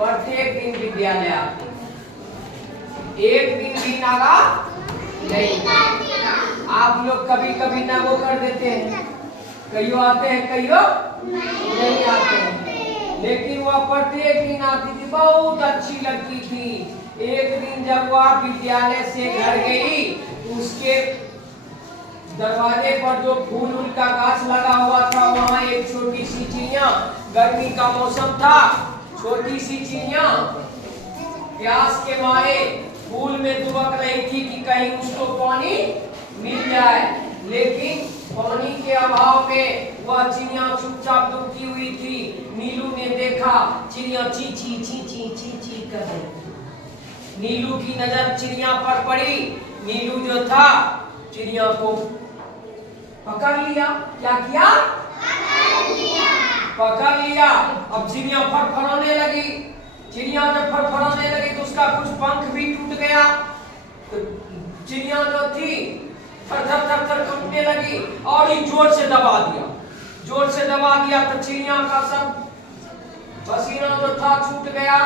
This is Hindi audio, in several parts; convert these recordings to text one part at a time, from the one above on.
प्रत्येक दिन विद्यालय आती, एक दिन भी नागा नहीं। आप लोग कभी कभी ना वो कर देते हैं, कईयो आते हैं कईयो नहीं आते हैं, लेकिन वह प्रत्येक दिन आती थी, बहुत अच्छी लगती थी। एक दिन जब वह विद्यालय से घर गई तो उसके दरवाजे पर जो फूल का गाछ लगा हुआ था वहाँ एक छोटी सी चिड़िया, गर्मी का मौसम था, छोटी सी चिड़िया प्यास के मारे फूल में दुबक रही थी कि कहीं उसको पानी मिल जाए, लेकिन पानी के अभाव में वह चिड़िया चुपचाप दुबकी हुई थी। नीलू ने देखा चिड़िया ची ची ची ची ची ची कर रही थी। नीलू की नजर चिड़िया पर पड़ी। नीलू जो था चिड़िया को पकड़ लिया। क्या किया? पकड़ लिया। अब चिड़िया फड़फड़ाने लगी। चिड़िया जब फड़फड़ाने लगी तो उसका कुछ पंख भी टूट गया। तो चिड़िया जो थी थर थर थर थर कांपने लगी और ही जोर से दबा दिया। जोर से दबा दिया तो चिड़िया का सब पसीना जो था छूट गया।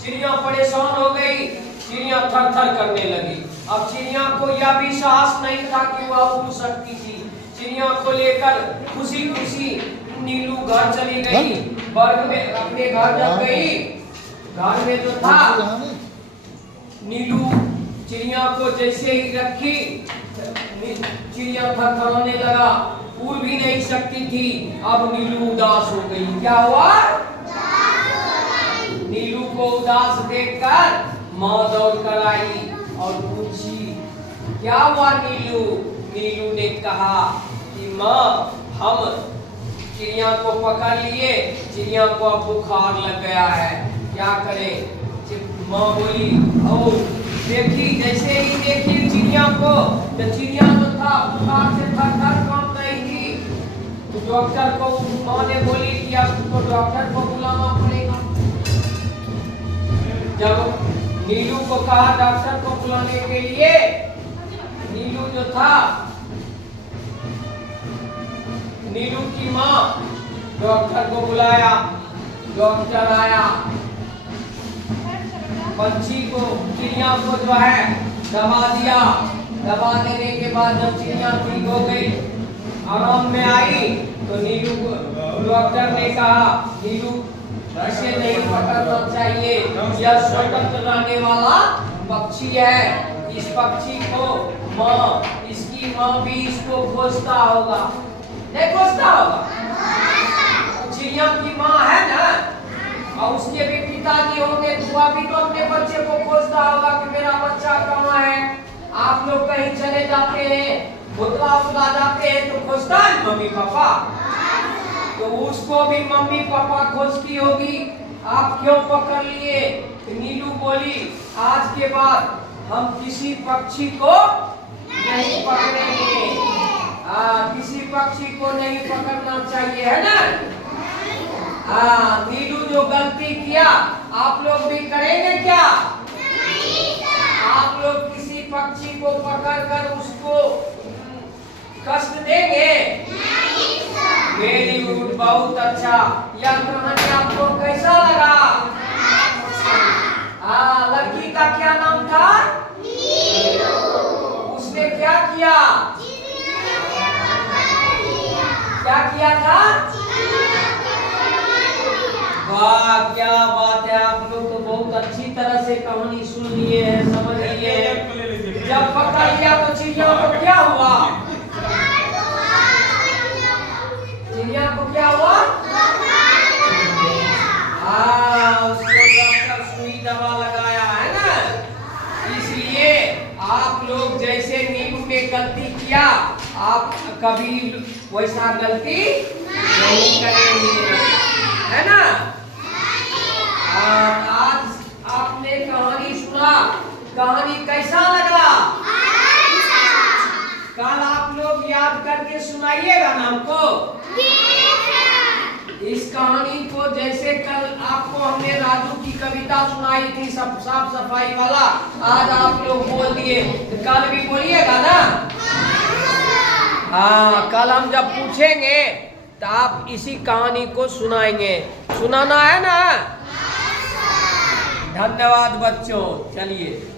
चिड़िया परेशान हो गई। चिड़िया थर थर करने लगी। अब चिड़िया को यह भी साहस नहीं था कि वह उड़ सकती थी। चिड़िया को लेकर खुशी खुशी नीलू घर चली गई। वर्ग में अपने घर जब गई, घर में जो था नीलू चिड़िया को जैसे ही रखी, चिड़िया थरथराने लगा, उड़ भी नहीं सकती थी। अब नीलू उदास हो गई। क्या हुआ? नीलू को उदास देखकर माँ दौड़ कर आई और पूछी क्या हुआ नीलू? नीलू ने कहा कि माँ हम चिड़िया को पकड़ लिए, चिड़िया को अब बुखार लग गया है, क्या करें? माँ बोली ओ देखी, जैसे ही देखी चिड़िया को तो चिड़िया जो था बुखार से थर थर कांप रही थी। तो डॉक्टर को माँ ने बोली कि अब तो डॉक्टर को बुलाना पड़ेगा। जब नीलू को कहा डॉक्टर को बुलाने के लिए, नीलू जो था, नीलू की माँ डॉक्टर को बुलाया। डॉक्टर आया, पंछी को चिड़िया को जो है दबा दिया। दबा देने के बाद जब चिड़िया ठीक हो गई, आराम में आई, तो नीलू को डॉक्टर ने कहा नीलू इसे नहीं पकड़ना चाहिए, यह स्वतंत्र रहने वाला पक्षी है। इस पक्षी को माँ, इसकी माँ भी इसको खोजता होगा, नहीं खोजता होगा? चिड़िया की माँ है ना, और उसके भी पिताजी होंगे, तो वह भी तो अपने बच्चे को खोजता होगा कि मेरा बच्चा कहाँ है। आप लोग कहीं चले जाते हैं, भुतला उतला जाते हैं तो खोजता है मम्मी पापा, तो उसको भी मम्मी पापा खोजती होगी। आप क्यों पकड़ लिए? नीलू बोली आज के बाद हम किसी पक्षी को नहीं पकड़ेंगे। किसी पक्षी को नहीं पकड़ना चाहिए, है ना? नीलू जो गलती किया आप लोग भी करेंगे क्या? आप लोग किसी पक्षी को पकड़कर उसको कष्ट देंगे? वेरी गुड, बहुत अच्छा। यह कहानी आपको कैसा लगा? लड़की का क्या नाम था? नीलू। उसने क्या किया? क्या किया था? वाह, क्या बात है। आप लोग तो बहुत अच्छी तरह से कहानी सुन लिए हैं, समझ लिए हैं। जब पकड़ लिया तो चिड़िया को क्या हुआ? चिड़िया को क्या हुआ? उसको डॉक्टर सुई दवा लगाया, है ना? इसलिए आप लोग जैसे नीलू ने गलती किया, आप कभी वैसा गलती नहीं करेंगे, है ना? आज आपने कहानी सुना, कहानी कैसा लगा? कल आप लोग याद करके सुनाइएगा ना हमको। इस कहानी को जैसे कल आपको हमने राजू की कविता सुनाई थी सब साफ सफाई वाला, आज आप लोग बोल दिए, तो कल भी बोलिएगा ना? हाँ, कल हम जब पूछेंगे तो आप इसी कहानी को सुनाएंगे। सुनाना है ना? धन्यवाद बच्चों, चलिए।